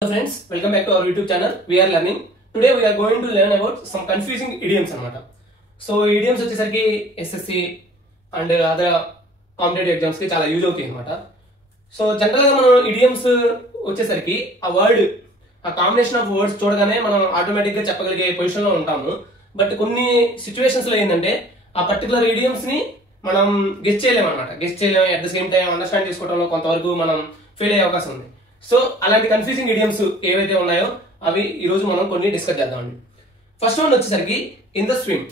Hello friends, welcome back to our YouTube channel. We are learning. Today we are going to learn about some confusing idioms anamata. So idioms వచ్చేసరికి SSC and other competitive exams కి చాలా use అవుతాయి అన్నమాట. So general గా మనం idioms వచ్చేసరికి ఆ word ఆ కాంబినేషన్ ఆఫ్ వర్డ్స్ చూడగానే మనం ఆటోమేటిక్ గా చెప్పగలిగే పొజిషన్ లో ఉంటాము. బట్ కొన్ని సిచ్యువేషన్స్ లో ఏంటంటే ఆ పర్టికులర్ idioms ని మనం గెస్ చేయలేము అన్నమాట. గెస్ చేయలేము, at the same time understand చేసుకోవడంలో కొంతవరకు మనం ఫెయిల్ అయ్యే అవకాశం ఉంది. సో అలాంటి కన్ఫ్యూజింగ్ ఇడియమ్స్ ఏవైతే ఉన్నాయో అవి ఈ రోజు మనం కొన్ని డిస్కస్ చేద్దామండి. ఫస్ట్ వన్ వచ్చేసరికి ఇన్ ద స్విమ్.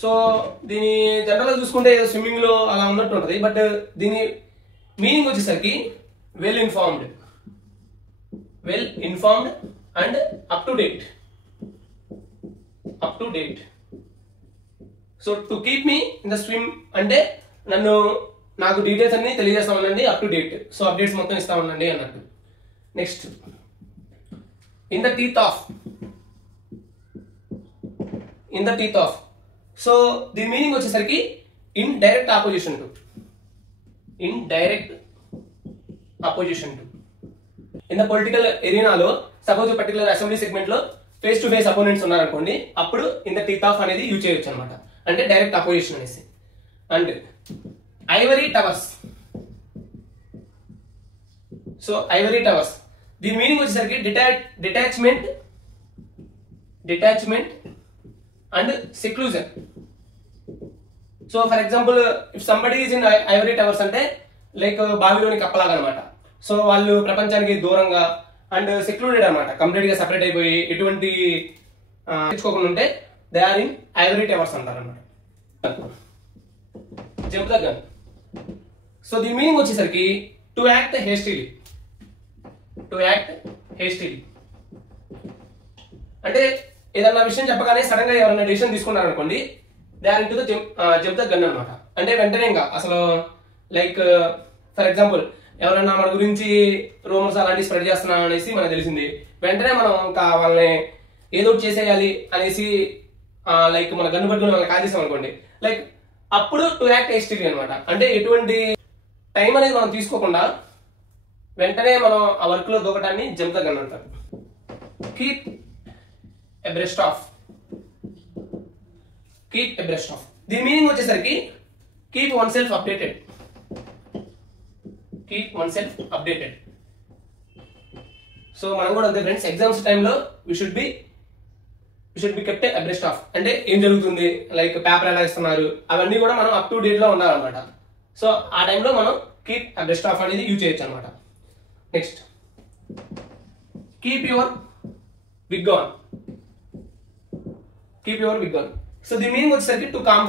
సో దీని జనరల్ గా చూసుకుంటే స్విమ్మింగ్ లో అలా ఉన్నట్టు ఉంటుంది. బట్ దీని మీనింగ్ వచ్చేసరికి well informed and up to date. So to keep me in the swim అంటే నాకు డీటెయిల్స్ అన్ని తెలియజేస్తా ఉండండి, up to date. So updates మొత్తం ఇస్తా ఉండండి అన్నట్టు. Next in the teeth of. So దీని మీనింగ్ వచ్చేసరికి in direct opposition to. In the political ఎరీనాలో సపోజ్ పర్టికులర్ అసెంబ్లీ సెగ్మెంట్ లో ఫేస్ టు ఫేస్ అపోనెంట్స్ ఉన్నారనుకోండి, అప్పుడు ఇన్ ద టీత్ ఆఫ్ అనేది యూజ్ చేయొచ్చు అనమాట. అంటే డైరెక్ట్ అపోజిషన్ అనేసి. And ivory towers. So ivory towers దీని మీనింగ్ వచ్చేసరికి detachment and seclusion. So for example if somebody is in ivory towers అంటే లైక్ బావిలోని కప్పలాగా అనమాట. సో వాళ్ళు ప్రపంచానికి దూరంగా అండ్ సెక్లూడెడ్ అనమాట, కంప్లీట్ గా సెపరేట్ అయిపోయి ఎటువంటి తెచ్చుకోకుండా ఉంటే they are in ivory towers అంటారు అనమాట. Jump the gun. సో దీని మీనింగ్ వచ్చేసరికి టు యాక్ట్ హేస్టీలీ. అంటే ఏదన్నా విషయం చెప్పగానే సడన్ గా ఎవరైనా డిసిషన్ తీసుకున్నారు అనుకోండి, they are into the jump the gun అనమాట. అంటే వెంటనే ఇంకా అసలు లైక్ ఫర్ ఎగ్జాంపుల్ ఎవరైనా మన గురించి రూమర్స్ అలాంటివి స్ప్రెడ్ చేస్తున్నా అనేసి మనకు తెలిసింది, వెంటనే మనం ఇంకా వాళ్ళని ఏదో ఒకటి చేసేయాలి అనేసి లైక్ మన గన్ను పట్టుకుని వాళ్ళని కాల్ చేసాం అనుకోండి, లైక్ అప్పుడు టు యాక్ట్ హేస్టీలీ అనమాట. అంటే ఎటువంటి టైం అనేది మనం తీసుకోకుండా వెంటనే మనం ఆ వర్క్ లో దూకటాన్ని జంప్ ద గన్ అంటారు. Keep abreast of. దీని మీనింగ్ వచ్చేసరికి keep one self updated. So మనం కూడా అంతే ఫ్రెండ్స్, ఎగ్జామ్స్ టైంలో we should be kept abreast of. అంటే ఏం జరుగుతుంది, లైక్ పేపర్ ఎలా ఇస్తున్నారు, అవన్నీ కూడా మనం అప్ టు డేట్ లో ఉండాలన్నమాట. సో ఆ టైంలో మనం కీప్ అబ్రెస్ట్ ఆఫ్ అనేది యూజ్ చేయొచ్చు అనమాట. Next keep your wig on. So దీని మీనింగ్ వచ్చేసరికి టు కామ్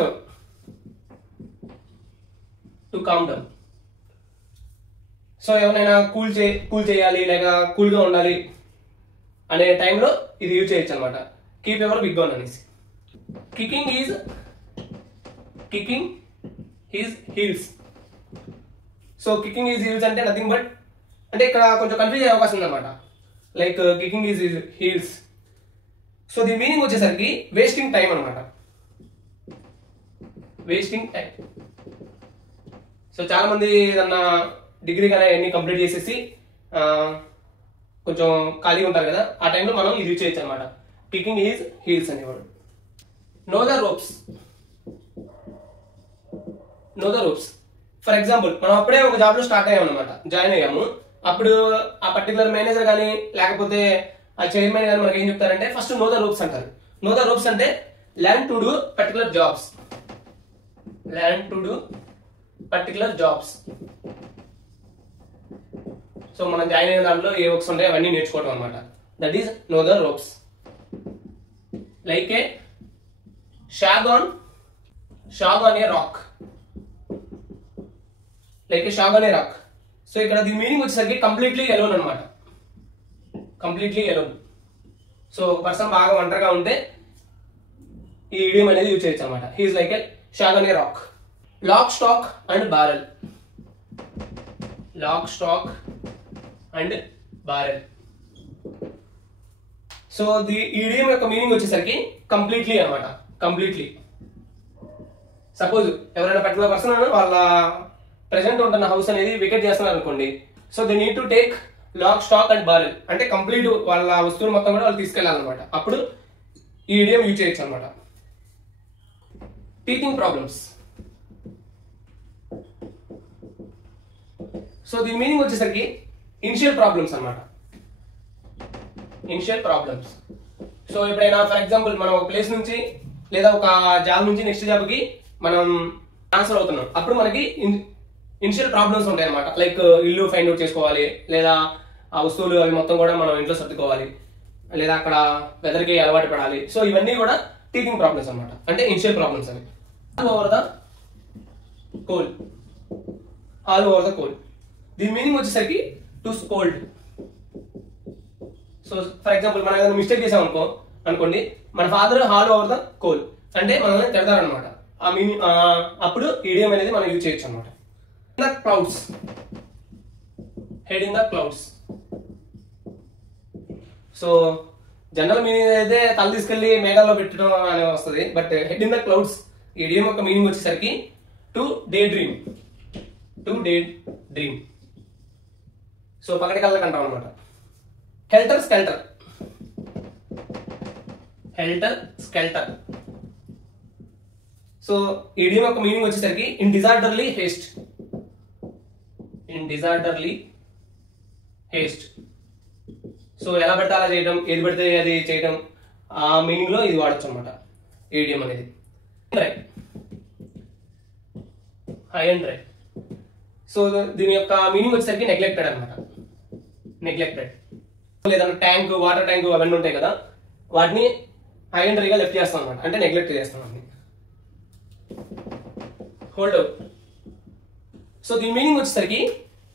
డౌన్. సో ఎవరైనా కూల్ చేయాలి లేక కూల్ గా ఉండాలి అనే టైంలో ఇది యూజ్ చేయొచ్చు అనమాట, కీప్ యువర్ విగ్ ఆన్ అనేసి. Kicking his heels. So kicking is heels అంటే నథింగ్ బట్, అంటే ఇక్కడ కొంచెం కన్ఫ్యూజ్ అయ్యే అవకాశం ఉందన్నమాట. Like kicking is heels. So దీని మీనింగ్ వచ్చేసరికి వేస్టింగ్ టైం అనమాట. సో చాలా మంది ఏదన్నా డిగ్రీ కానీ అన్ని కంప్లీట్ చేసేసి కొంచెం ఖాళీగా ఉంటారు కదా, ఆ టైంలో మనం ఇది యూజ్ చేయొచ్చు అనమాట, కికింగ్ ఈజ్ హీల్స్ అనేవాడు. No the ropes. For example మనం అప్పుడే ఒక జాబ్ లో స్టార్ట్ అయ్యాం అనమాట, జాయిన్ అయ్యాము. అప్పుడు ఆ పర్టికులర్ మేనేజర్ కానీ లేకపోతే ఆ చైర్మన్ కానీ మనకి ఏం చెప్తారంటే ఫస్ట్ నో ద రోప్స్ అంటారు. నో ద రోప్స్ అంటే learn to do particular jobs. So మనం జాయిన్ అయిన దాంట్లో ఏ వర్క్స్ ఉంటాయి అవన్నీ నేర్చుకోవడం అనమాట. That is know the ropes. Like a shag on a rock. So ఇక్కడ దీని మీనింగ్ వచ్చేసరికి కంప్లీట్లీ ఎలోన్ అనమాట. సో పర్సన్ బాగా ఒంటరిగా ఉంటే ఈ ఇడియం అనేది యూజ్ చేయొచ్చు అనమాట. He is like a shag on a rock. Lock stock and barrel. So the idiom యొక్క మీనింగ్ వచ్చేసరికి కంప్లీట్లీ అనమాట. సపోజ్ ఎవరైనా పర్టికులర్ పర్సన్ వాళ్ళ ప్రెసెంట్ ఉంటున్న హౌస్ అనేది వికెట్ చేస్తున్నారు అనుకోండి, so they need to take lock stock and barrel, అంటే కంప్లీట్ వాళ్ళ వస్తువులు మొత్తం కూడా వాళ్ళు తీసుకెళ్లాలన్నమాట. అప్పుడు ఈ ఇడియం యూజ్ చేయొచ్చు అనమాట. Teaching problems. సో దీని మీనింగ్ వచ్చేసరికి ఇనిషియల్ ప్రాబ్లమ్స్ అనమాట. Initial problems. సో ఎప్పుడైనా ఫర్ ఎగ్జాంపుల్ మనం ఒక ప్లేస్ నుంచి లేదా ఒక జాబ్ నుంచి నెక్స్ట్ జాబ్ కి మనం ట్రాన్స్ఫర్ అవుతున్నాం, అప్పుడు మనకి ఇనిషియల్ ప్రాబ్లమ్స్ ఉంటాయి అనమాట. లైక్ ఇల్లు ఫైండ్ అవుట్ చేసుకోవాలి, లేదా ఆ వస్తువులు అవి మొత్తం కూడా మనం ఇంట్లో సర్దుకోవాలి, లేదా అక్కడ వెదర్ కి అలవాటు పడాలి. సో ఇవన్నీ కూడా టీచింగ్ ప్రాబ్లమ్స్ అనమాట, అంటే ఇనిషియల్ ప్రాబ్లమ్స్ అవి. All over the coal. All over the coal. దీని మీనింగ్ వచ్చేసరికి to scold. So for example మనం ఏదైనా మిస్టేక్ చేసాం అనుకోండి, మన father hall over the coal అంటే మనల్ని తిడతారనమాట. ఆ మీనింగ్ అప్పుడు ఇడియం అనేది మనం యూజ్ చేయొచ్చు అనమాట. The clouds. Head in the clouds. So general meaning అయితే తల తీసుకెళ్లి మేఘాల్లో పెట్టడం అనే వస్తుంది, but head in the clouds idiom యొక్క మీనింగ్ వచ్చేసరికి to daydream. To daydream. So పక్కటి కళ్ళకి అంటాం అనమాట. Helter skelter. Helter skelter. So idiom యొక్క మీనింగ్ వచ్చేసరికి in disorderly haste. In disorderly haste. So ఎలా పడితే అలా చేయడం, ఏది పడితే అది చేయడం, ఆ మీనింగ్ లో ఇది వాడచ్చు అనమాట ఇడియం అనేది. High and dry. సో దీని యొక్క మీనింగ్ వచ్చేసరికి నెగ్లెక్టెడ్ అనమాట. నెగ్లెక్టెడ్. లేదా ట్యాంక్, వాటర్ ట్యాంక్ అవన్నీ ఉంటాయి కదా, వాటిని హై అండ్ డ్రైగా లెఫ్ట్ చేస్తాం అనమాట, అంటే నెగ్లెక్ట్ చేస్తాం వాటిని. Hold out. సో దీని మీనింగ్ వచ్చేసరికి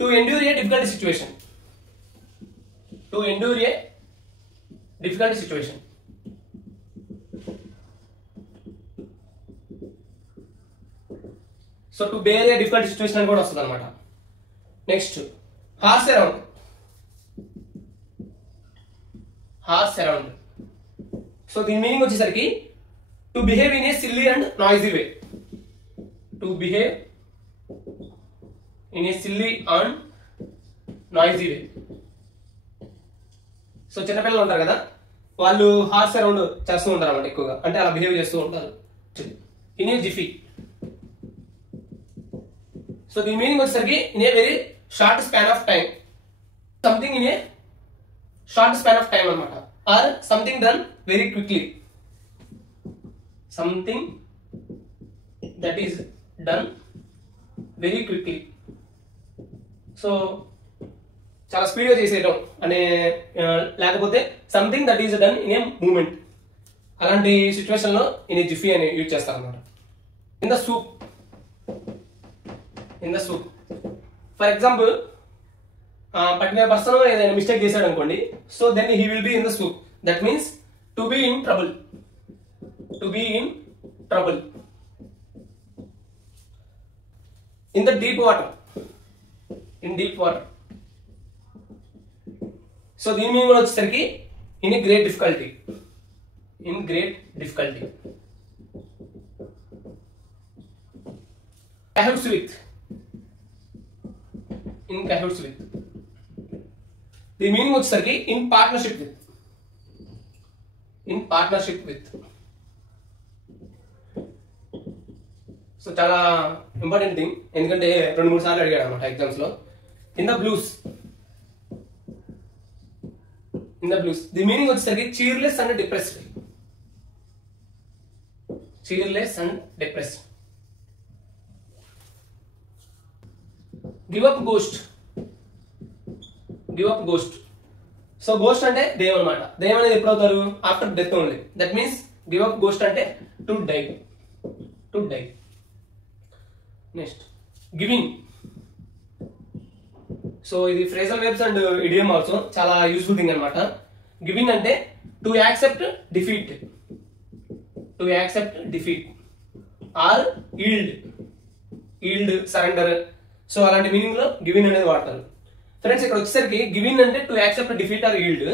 to endure a difficult situation. To endure a difficult situation. So to bear a difficult situation అని కూడా వస్తుంది అనమాట. Next horse around. Horse around. So దీని మీనింగ్ వచ్చేసరికి to behave in a silly and noisy way. To behave in a silly and noisy way. So చిన్నపిల్లలు ఉంటారు కదా, వాళ్ళు హార్స్ అరౌండ్ చేస్తూ ఉంటారు అన్నమాట ఎక్కువగా, అంటే అలా బిహేవ్ చేస్తూ ఉంటారు. In a jiffy. సో దీని మీనింగ్ వచ్చేసరికి in a very short span of time. Something in a short span of time అనమాట, or something done very quickly. Something that is done very quickly. So చాలా స్పీడ్గా చేసేయడం అనే, లేకపోతే something that is done in a moment, అలాంటి situation లో in a jiffy అని use చేస్తారు అనమాట. In the soup. In the soup. For example particular person ఏదైనా మిస్టేక్ చేశాడు అనుకోండి, so then he will be in the soup. That means to be in trouble. To be in trouble. In the deep water. In deep water. So దీని meaning కూడా వచ్చేసరికి in a great difficulty. In great difficulty. cahoots with. In cahoots with. The meaning వచ్చేసరికి in partnership with. In partnership with. So చాలా important thing, ఎందుకంటే 2-3 సార్లు అడిగాడు అనమాట exams లో. In the blues. In the blues. The meaning వచ్చేసరికి cheerless and depressed. Cheerless and depressed. Give up ghost. Give up ghost. So ghost అంటే దెయ్యం అనమాట. దెయ్యం అనేది ఎప్పుడు అవుతారు? After death only. That means give up ghost అంటే to die. To die. Next giving. So ఇది phrasal verbs and idiom also చాలా యూస్ఫుల్ థింగ్ అనమాట. గివింగ్ అంటే to accept defeat. To accept defeat or yield. Yield, surrender. So అలాంటి meaning లో giving అనేది వాడతారు. Friends ఇక్కడ వచ్చేసరికి గివింగ్ అంటే to accept defeat or yield.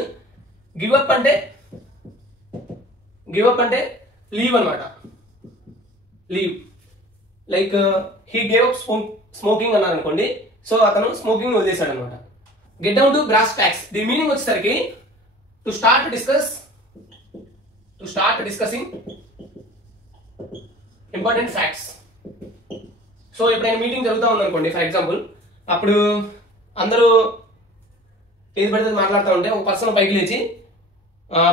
Give up అంటే లీవ్ అనమాట. Leave. Like he gave up smoking అన్నారు అనుకోండి, సో అతను స్మోకింగ్ వదిలేశాడు అనమాట. Get down to brass tacks, దీని మీనింగ్ వచ్చేసరికి to start discussing important facts. So ఎప్పుడైనా మీటింగ్ జరుగుతూ ఉందనుకోండి ఫర్ ఎగ్జాంపుల్, అప్పుడు అందరూ ఏది పడితే మాట్లాడుతూ ఉంటే ఒక పర్సన్ పైకి లేచి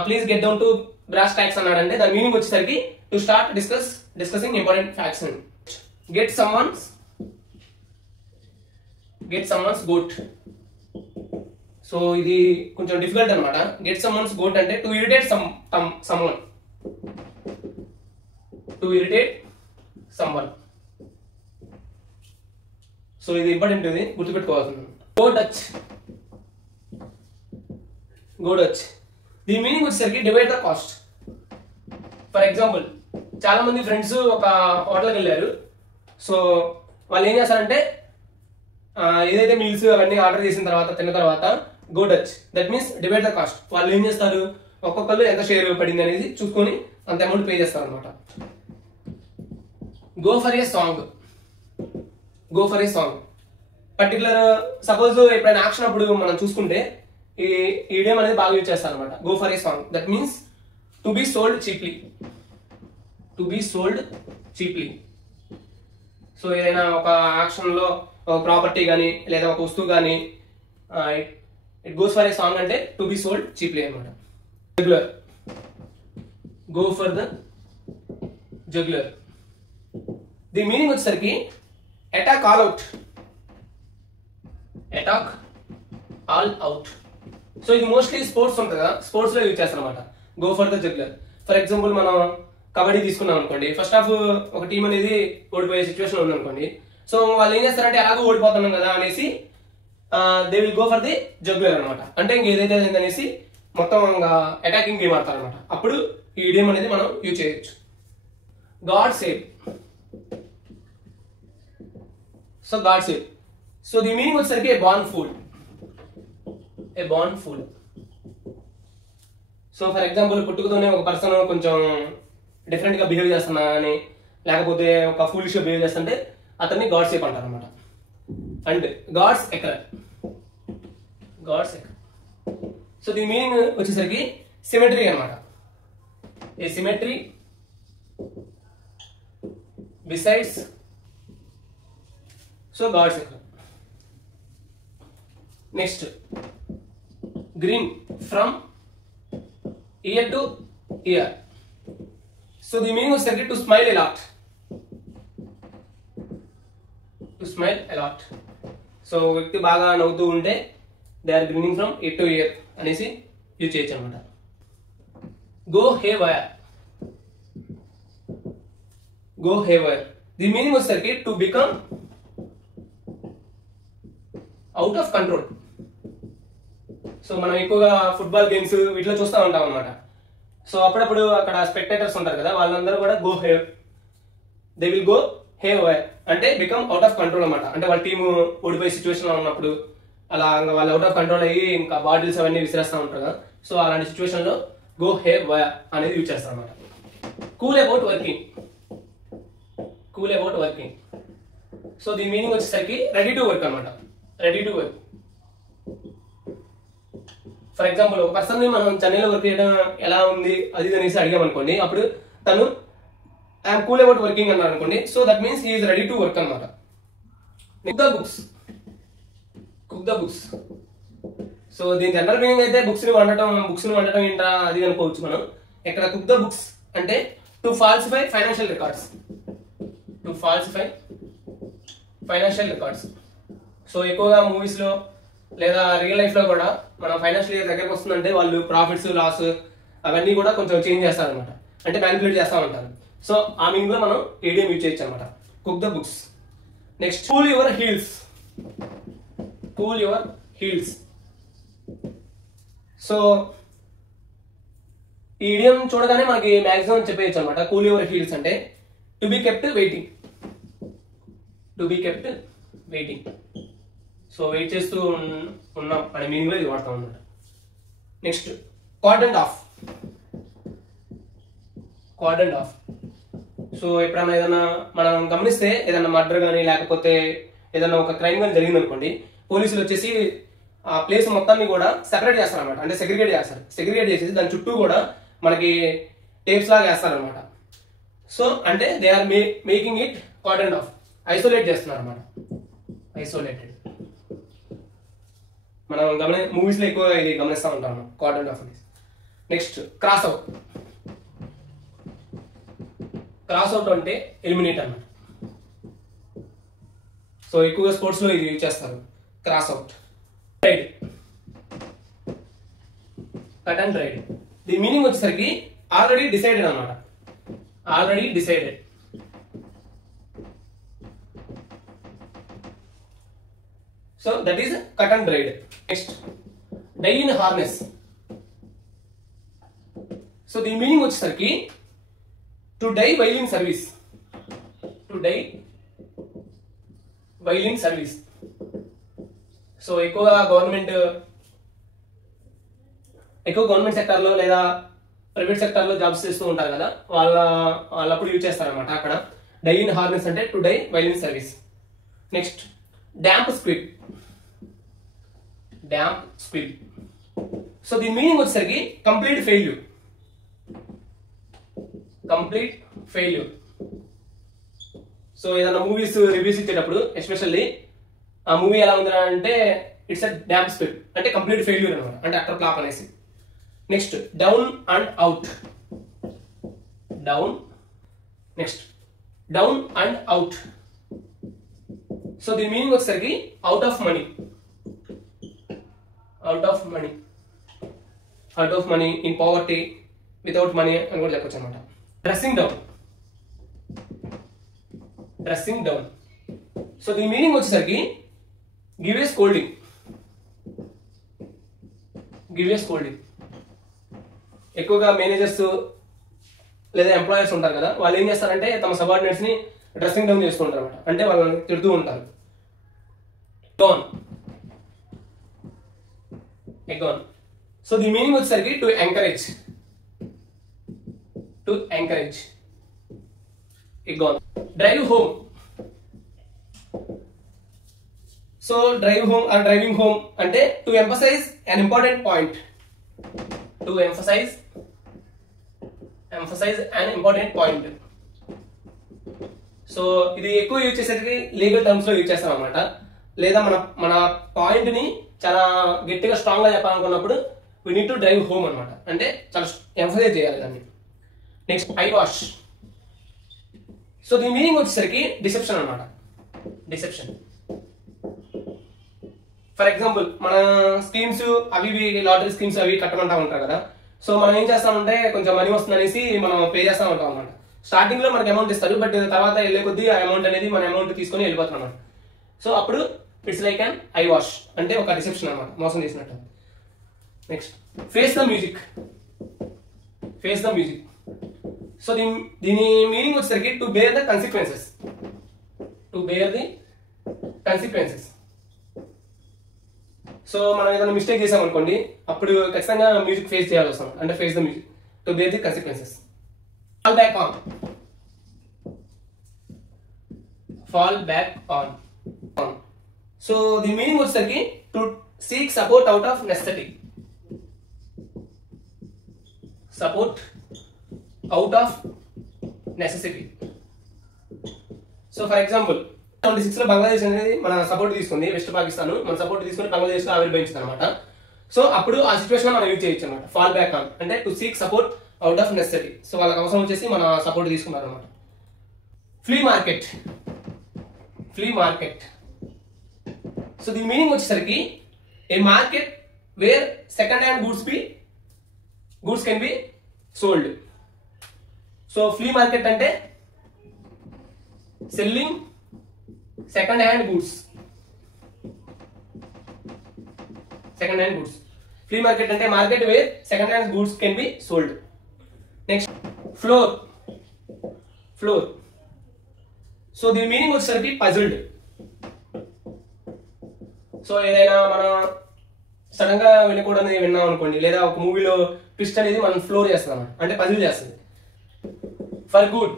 please get down to brass tacks అన్నాడంటే దాని మీనింగ్ వచ్చేసరికి to start discussing important facts. Get someone's goat. So ఇది కొంచెం డిఫికల్ట్ అనమాట. గెట్ సమ్వన్స్ గోట్ అంటే టు ఇరిటేట్ సమ్వన్. సో ఇది ఇంపార్టెంట్, ఇది గుర్తుపెట్టుకోవాల్సింది. గో డచ్ దీని మీనింగ్ వచ్చేసరికి divide the cost. For example, చాలా మంది ఫ్రెండ్స్ ఒక హోటల్కి వెళ్ళారు. సో వాళ్ళు ఏం చేస్తారంటే ఏదైతే మీల్స్ అవన్నీ ఆర్డర్ చేసిన తర్వాత తిన్న తర్వాత go Dutch, that means divide the cost. వాళ్ళు ఏం చేస్తారు, ఒక్కొక్కరు ఎంత షేర్ పడింది అనేది చూసుకొని అంత అమౌంట్ పే చేస్తారు అనమాట. Go for a song particular suppose ఎప్పుడైనా యాక్షన్ అప్పుడు మనం చూసుకుంటే ఈ ఇడియం అనేది బాగా యూజ్ చేస్తారు అనమాట. Go for a song, that means to B sold cheaply. So ఏదైనా ఒక యాక్షన్ లో ఒక ప్రాపర్టీ కానీ లేదా ఒక వస్తువు కానీ it goes for a song అంటే టు బి సోల్డ్ చీప్లీ అనమాట. Juggler, go for the juggler. దీని మీనింగ్ వచ్చేసరికి అటాక్ ఆల్ అవుట్. సో ఇది మోస్ట్లీ స్పోర్ట్స్ ఉంటుంది కదా, స్పోర్ట్స్ లో యూజ్ చేస్తారు అనమాట. Go for the juggler. For example మనం కబడ్డీ తీసుకున్నాం అనుకోండి, ఫస్ట్ హాఫ్ ఒక టీం అనేది ఓడిపోయే సిచ్యువేషన్ ఉంది అనుకోండి. సో వాళ్ళు ఏం చేస్తారంటే ఎలాగో ఓడిపోతున్నాం కదా అనేసి they will go for the juggler అనమాట. అంటే ఇంక ఏదైతే అనేసి మొత్తం అటాకింగ్ గేమ్ ఆడతారు అనమాట. అప్పుడు ఈ ఇడియం అనేది మనం యూజ్ చేయొచ్చు. God save. So the meaning వచ్చేసరికి a born fool. So for example, పుట్టుకతోనే ఒక పర్సన్ కొంచెం డిఫరెంట్ గా బిహేవ్ చేస్తున్నా అని, లేకపోతే ఒక ఫూలిష్ గా బిహేవ్ చేస్తుంటే అతన్ని గాడ్ సేవ్ అంటారు అనమాట. And God's acre. సో దీని మీనింగ్ వచ్చేసరికి సిమెట్రీ అనమాట. A cemetery besides, so God's acre. Next grin, from ear to ear. So the meaning వచ్చేసరికి to smile a lot. So వ్యక్తి బాగా నవ్వుతూ ఉంటే they are grinning from ear to ear అనేసి use చేయొచ్చు అనమాట. Go haywire. The meaning వచ్చేసరికి to become out of control. So మనం ఎక్కువగా ఫుట్బాల్ గేమ్స్ వీటిలో చూస్తూ ఉంటాం అనమాట. సో అప్పుడప్పుడు అక్కడ స్పెక్టేటర్స్ ఉంటారు కదా, వాళ్ళందరూ కూడా they will go hey wire అంటే బికమ్ అవుట్ ఆఫ్ కంట్రోల్ అనమాట. అంటే వాళ్ళ టీము ఓడిపోయే సిచ్యువేషన్ లో ఉన్నప్పుడు అలా వాళ్ళు అవుట్ ఆఫ్ కంట్రోల్ అయ్యి ఇంకా బాటిల్స్ అవన్నీ విసిరేస్తూ ఉంటారు కదా. సో అలాంటి సిచ్యువేషన్ లో గో హే వైర్ అనేది యూజ్ చేస్తారు అనమాట. Cool about working. సో దీని మీనింగ్ వచ్చేసరికి రెడీ టు వర్క్ అనమాట. ఫర్ ఎగ్జాంపుల్, ఒక పర్సన్ ని మనం చెన్నైలో వర్క్ చేయడం ఎలా ఉంది అది అనేసి అడిగాం అనుకోండి, అప్పుడు తను ఐఎమ్ కూల్ అబౌట్ వర్కింగ్ అన్నారు అనుకోండి. So that means he is ready to work అనమాట. Cook the books. సో దీని జనరల్ మీనింగ్ అయితే బుక్స్ ని వండటం ఏంటా అది అనుకోవచ్చు మనం. ఇక్కడ కుక్ ద బుక్స్ అంటే to falsify financial records. So ఎక్కువగా మూవీస్ లో లేదా రియల్ లైఫ్ లో కూడా మనం ఫైనాన్షియల్ ఇయర్ దగ్గరకు వస్తుందంటే వాళ్ళు ప్రాఫిట్స్ లాస్ అవన్నీ కూడా కొంచెం చేంజ్ చేస్తారు అనమాట. అంటే మ్యానిపులేట్ చేస్తూ ఉంటారు. సో ఆ మీనింగ్ లో మనం ఏడియం యూజ్ చేయొచ్చు అనమాట. Cook the books. Next cool your heels. So ఈ ఇడియం చూడగానే మనకి మాక్సిమం చెప్పేయచ్చు అనమాట. కూల్ యువర్ హీల్స్ అంటే to be kept waiting. So wait చేస్తూ ఉన్నాం అనే మీనింగ్ లో ఇది వాడతాం అనమాట. Next quadrant of. సో ఎప్పుడైనా ఏదైనా మనం గమనిస్తే ఏదైనా మర్డర్ కానీ లేకపోతే ఏదైనా ఒక క్రైమ్ కానీ జరిగింది అనుకోండి, పోలీసులు వచ్చేసి ఆ ప్లేస్ మొత్తాన్ని కూడా సెపరేట్ చేస్తారు అనమాట. అంటే సెగ్రిగేట్ చేస్తారు. సెగ్రిగేట్ చేసేసి దాని చుట్టూ కూడా మనకి టేప్స్ లాగా వేస్తారు అనమాట. సో అంటే they are making it cordon off, isolate చేస్తున్నారు అనమాట. ఐసోలేటెడ్ మనం మూవీస్ లో ఎక్కువ ఇది గమనిస్తూ ఉంటాం, cordon off. Next cross out. Cross out అంటే ఎలిమినేట్ అన్నమాట. సో ఎక్కువగా స్పోర్ట్స్ లో ఇది యూజ్ చేస్తారు, cross out. Dried, cut and dried. దీని మీనింగ్ వచ్చేసరికి ఆల్రెడీ డిసైడెడ్ అనమాట. Already decided. So that is cut and dried. Next die in harness. So దీని మీనింగ్ వచ్చేసరికి to die while in service. To die while in service. So ఎక్కువ government sector లో లేదా private sector లో jobs చేస్తూ ఉంటారు కదా, వాళ్ళప్పుడు యూజ్ చేస్తారనమాట. అక్కడ డై ఇన్ హార్నెస్ అంటే to die while in service. Next damp squib. Damp squib. So దీని మీనింగ్ వచ్చేసరికి complete failure. Complete failure. So ఏదైనా మూవీస్ రివ్యూస్ ఇచ్చేటప్పుడు ఎస్పెషల్లీ ఆ మూవీ ఎలా ఉంది అంటే ఇట్స్ అ డ్యాంప్ స్క్విడ్ అంటే కంప్లీట్ ఫెయిల్యూర్ అనమాట, అంటే అటర్ ఫ్లాప్ అనేసి. Next down and out. Down. Next down and out. So దీని మీనింగ్ వచ్చేసరికి out of money. Out of money. Out of money, in poverty, without money అని కూడా చెప్పొచ్చు అనమాట. Dressing down. Dressing down. So దీని meaning వచ్చేసరికి give a scolding. Give a scolding. ఎక్కువగా managers లేదా ఎంప్లాయర్స్ ఉంటారు కదా, వాళ్ళు ఏం చేస్తారంటే తమ సబార్డినేట్స్ ని డ్రెస్సింగ్ డౌన్ చేస్తూ ఉంటారు అనమాట. అంటే వాళ్ళని తిడుతూ ఉంటారు. డౌన్. ఎగోన్. సో దీని మీనింగ్ వచ్చేసరికి to encourage. To encourage. Egg on. Drive home. So drive home or driving home అంటే to emphasize an important point. To emphasize an important point. So ఇది ఎక్కువ యూజ్ చేసేది లీగల్ టర్మ్స్ లో use చేస్తాం అనమాట. లేదా మన పాయింట్ ని చాలా గట్టిగా స్ట్రాంగ్ గా చెప్పాలనుకున్నప్పుడు we need to drive home అనమాట. అంటే చాలా ఎంఫసైజ్ చేయాలి దాన్ని. Next eyewash. సో దీని మీనింగ్ వచ్చేసరికి డిసెప్షన్ అనమాట. డిసెప్షన్. ఫర్ ఎగ్జాంపుల్ మన స్కీమ్స్ అవి లాటరీ స్కీమ్స్ అవి కట్టమంటా ఉంటారు కదా. సో మనం ఏం చేస్తామంటే కొంచెం మనీ వస్తుంది అనేసి మనం పే చేస్తా ఉంటాం అనమాట. స్టార్టింగ్ లో మనకి అమౌంట్ ఇస్తారు, బట్ తర్వాత వెళ్ళే కొద్దీ ఆ అమౌంట్ అనేది మన అమౌంట్ తీసుకొని వెళ్ళిపోతాం అనమాట. సో అప్పుడు it's like an eyewash అంటే ఒక రిసెప్షన్ అనమాట, మోసం చేసినట్టు. Next face the music. Face the music. So దీని మీనింగ్ వచ్చేసరికి to bear the consequences. To bear the consequences. So మనం ఏదైనా మిస్టేక్ చేసాం అనుకోండి, అప్పుడు ఖచ్చితంగా మ్యూజిక్ ఫేస్ చేయాల్సి వస్తాం. అంటే face the music to bear the consequences. Fall back on. Fall back on. So దీని మీనింగ్ వచ్చేసరికి to seek support out of necessity. Support out of necessity. So for example 76 లో బంగ్లాదేశ్ అనేది మన సపోర్ట్ తీసుకుంది, west Pakistan మన సపోర్ట్ తీసుకుని బంగ్లాదేశ్ లో ఆవిర్భవించింది అనమాట. సో అప్పుడు ఆ సిచ్యువేషన్ మనం యూజ్ చేయొచ్చు అనమాట. ఫాల్ బ్యాక్ ఆన్ అంటే to seek support out of necessity. So వాళ్ళకి అవసరం వచ్చేసి మన సపోర్ట్ తీసుకున్నారు అనమాట. Flea market. Flea market. So దీని మీనింగ్ వచ్చేసరికి a market where second hand goods can be sold. So flea market అంటే selling second hand goods. Second hand goods. Flea market అంటే market where second hand goods can be sold. Next floor. Floor. So దీని meaning వచ్చేసరికి puzzled. So ఏదైనా మనం sudden గా వెళ్ళకూడదని విన్నాం అనుకోండి, లేదా ఒక మూవీలో ట్విస్ట్ అనేది మనం ఫ్లోర్ చేస్తాం అంటే పజిల్ చేస్తుంది. For good.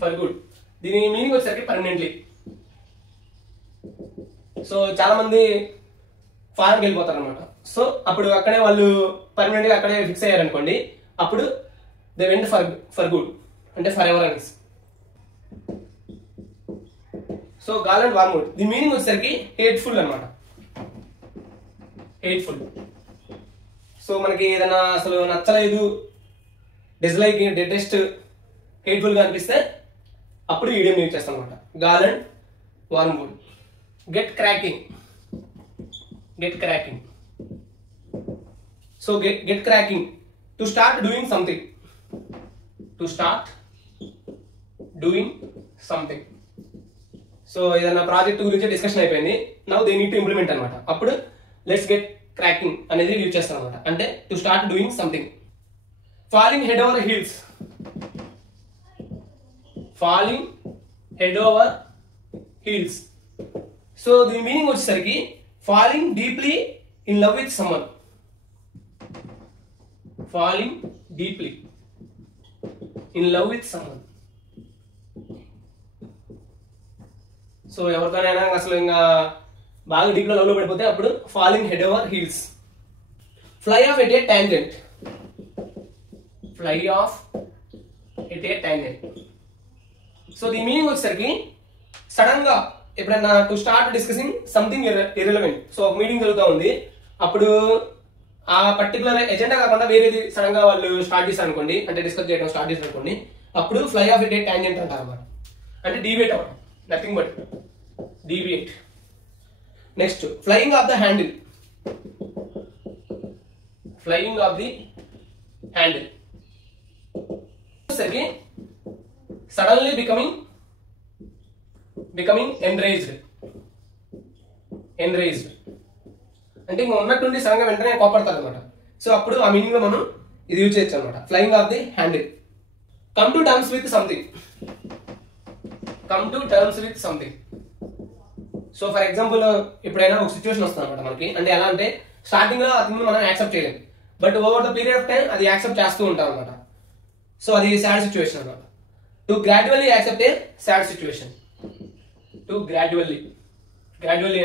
For good. దీని మీనింగ్ వచ్చేసరికి పర్మనెంట్లీ. సో చాలా మంది ఫారెన్కి వెళ్ళిపోతారు అనమాట. సో అప్పుడు అక్కడే వాళ్ళు పర్మనెంట్ గా అక్కడే ఫిక్స్ అయ్యారు అనుకోండి, అప్పుడు దే వెంట్ ఫర్ గుడ్ అంటే ఫర్ ఎవర్ అనేసి. సో గాల్ అండ్ వార్మ్వుడ్ దీని మీనింగ్ వచ్చేసరికి హేట్ఫుల్ అనమాట. హేట్ఫుల్. సో మనకి ఏదైనా అసలు నచ్చలేదు, డిస్లైక్, డెటెస్ట్, హేట్ఫుల్ గా అనిపిస్తే అప్పుడు ఈడియం యూజ్ చేస్తాం అనమాట. Gall and wormwood. Get cracking. Get cracking. So get cracking to start doing something. To start doing something. So ఏదైనా ప్రాజెక్ట్ గురించి డిస్కషన్ అయిపోయింది, now they need to implement అనమాట. అప్పుడు లెట్స్ గెట్ క్రాకింగ్ అనేది యూజ్ చేస్తాం అనమాట. అంటే to start doing something. Falling head over heels. Falling head over heels. So దీని మీనింగ్ వచ్చేసరికి falling deeply in love with someone. Falling deeply in love with someone. So ఎవరితోనైనా అసలు ఇంకా బాగా డీప్ లో లవ్ లో పడిపోతే అప్పుడు falling head over heels. Fly of at a tangent. Fly of at a tangent. So దీని మీనింగ్ వచ్చేసరికి సడన్ గా ఎప్పుడైనా to start discussing something irrelevant. So ఒక మీటింగ్ జరుగుతూ ఉంది, అప్పుడు ఆ పర్టికులర్ ఎజెండా కాకుండా వేరేది సడన్ గా వాళ్ళు స్టార్ట్ చేశారు అనుకోండి, అంటే డిస్కస్ చేయడం స్టార్ట్ చేశారు అనుకోండి, అప్పుడు fly of at a tangent అంటారు అనమాట. అంటే డీవియేట్ అవ్వడం, nothing but deviate. Next flying of the handle. Flying of the handle సరికి సడన్లీ బికమింగ్ ఎంరేజ్డ్. ఎంరేజ్డ్ అంటే ఇంకా ఉన్నట్టుండి సడన్ గా వెంటనే కోపడతారు అనమాట. సో అప్పుడు ఆ మీనింగ్ లో మనం ఇది యూజ్ చేయొచ్చు అనమాట. Flying of the handle. Come to terms with something. Come to terms with something. So for example ఎప్పుడైనా ఒక సిచ్యువేషన్ వస్తుంది అనమాట మనకి. అంటే ఎలా అంటే స్టార్టింగ్ లో అది మనం యాక్సెప్ట్ చేయలేము, but over the period of time అది యాక్సెప్ట్ చేస్తూ ఉంటాం అనమాట. సో అది సాడ్ సిచ్యువేషన్ అనమాట. To gradually accept a sad situation. To gradually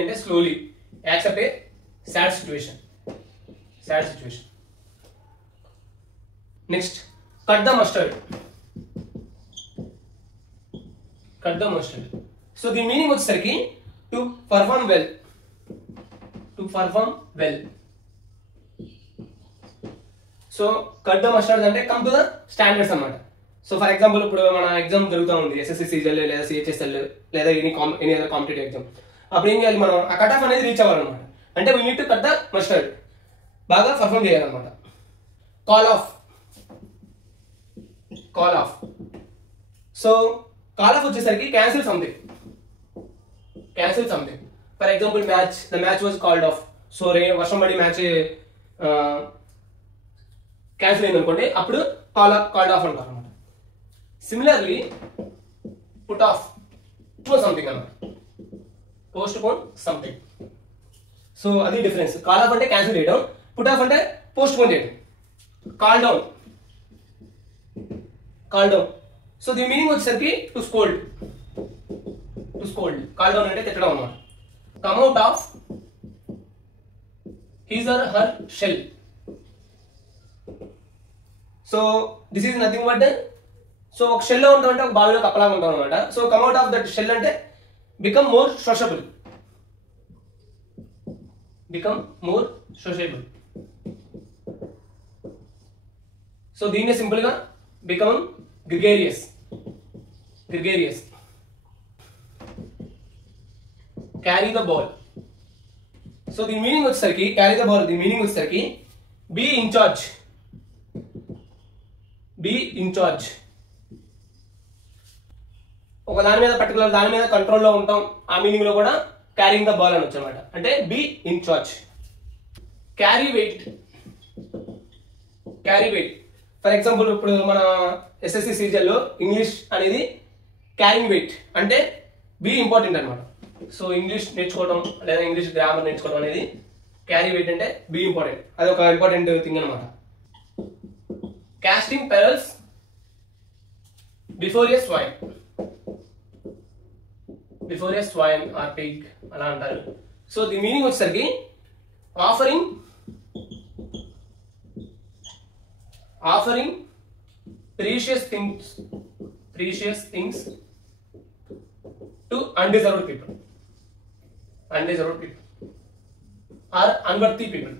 అంటే slowly accept a sad situation. Sad situation. Next cut the mustard. Cut the mustard. So దీని meaning వచ్చేసరికి to perform well. To perform well. So cut the mustard అంటే come to the standards అన్నమాట. So for example ఇప్పుడు మన exam జరుగుతూ ఉంది, SSC సీజల్ లేదా CHSL లేదా ఎనీ అదర్ కాంపిటేటివ్ ఎగ్జామ్. అప్పుడు ఏం చేయాలి మనం, ఆ కట్ ఆఫ్ అనేది రీచ్ అవ్వాలన్నమాట. అంటే we need to cut the mustard. బాగా పర్ఫార్మ్ చేయాలన్నమాట. Call off. Call off. So call off వచ్చేసరికి cancel something. Cancel something. For example match, the match was called off. So వర్షం పడి మ్యాచ్ క్యాన్సిల్ అయింది అనుకోండి, అప్పుడు కాల్డ్ ఆఫ్ అంటారు అనమాట. Similarly put off. సంథింగ్ అన్నమాట. Postpone something. సో అది డిఫరెన్స్. కాల్ ఆఫ్ అంటే క్యాన్సిల్ చేయడం, పుట్ ఆఫ్ అంటే పోస్ట్ పోన్ చేయడం. Call down. Call down. So దీని మీనింగ్ వచ్చేసరికి to scold. To scold. Call down అంటే తిట్టడం అన్నమాట. Come out of his or her shell. So this is nothing but, so ఒక షెల్ లో ఉంటాం అంటే ఒక బావిలో కప్పలాగా ఉంటాం అనమాట. So come out of that shell అంటే become more sociable. Become more sociable. So దీన్ని సింపుల్ గా become gregarious. Gregarious. Carry the ball. So దీని మీనింగ్ వచ్చేసరికి క్యారీ ద బాల్, దీని మీనింగ్ వచ్చేసరికి be in charge. Be in charge. ఒక దాని మీద పర్టికులర్ దాని మీద కంట్రోల్లో ఉంటాం, ఆ మీనింగ్ లో కూడా క్యారింగ్ ద బాల్ అనొచ్చు అనమాట. అంటే be in charge. Carry weight. Carry weight. For example ఇప్పుడు మన ఎస్ఎస్సి సీజన్ లో ఇంగ్లీష్ అనేది క్యారింగ్ వెయిట్ అంటే బీ ఇంపార్టెంట్ అనమాట. సో ఇంగ్లీష్ నేర్చుకోవడం లేదా ఇంగ్లీష్ గ్రామర్ నేర్చుకోవడం అనేది క్యారీ వెయిట్ అంటే బీ ఇంపార్టెంట్. అది ఒక ఇంపార్టెంట్ థింగ్ అనమాట. Casting pearls before a swine. Before a swine or pig అలా అంటారు. సో ది మీనింగ్ వచ్చేసరికి offering precious things to undeserved people or unworthy people.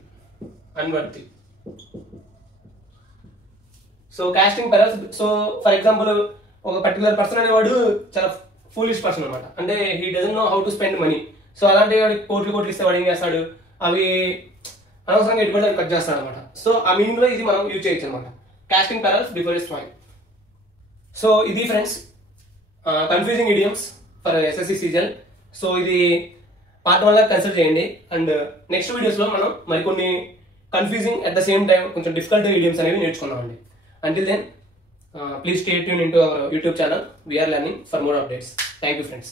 So casting pearls. So for example ఒక particular person అనేవాడు చాలా foolish person అనమాట, అంటే he doesn't know how to spend money. So అలాంటి వాడికి కోట్లు ఇస్తే వాడు ఏం చేస్తాడు, అవి అనవసరంగా ఎటువంటి కట్ చేస్తాడు అనమాట. సో ఆ మీనింగ్ లో ఇది మనం యూజ్ చేయొచ్చు అనమాట, casting pearls before a swine. So ఇది friends confusing idioms for SSC season. So ఇది పార్ట్ 1 గా కన్సిడర్ చేయండి. అండ్ నెక్స్ట్ వీడియోస్ లో మనం మరికొన్ని confusing at the same time కొంచెం డిఫికల్ట్ ఇడియమ్స్ అనేవి నేర్చుకున్నామండి. Until then, please stay tuned into our YouTube channel. We are learning for more updates. Thank you, friends.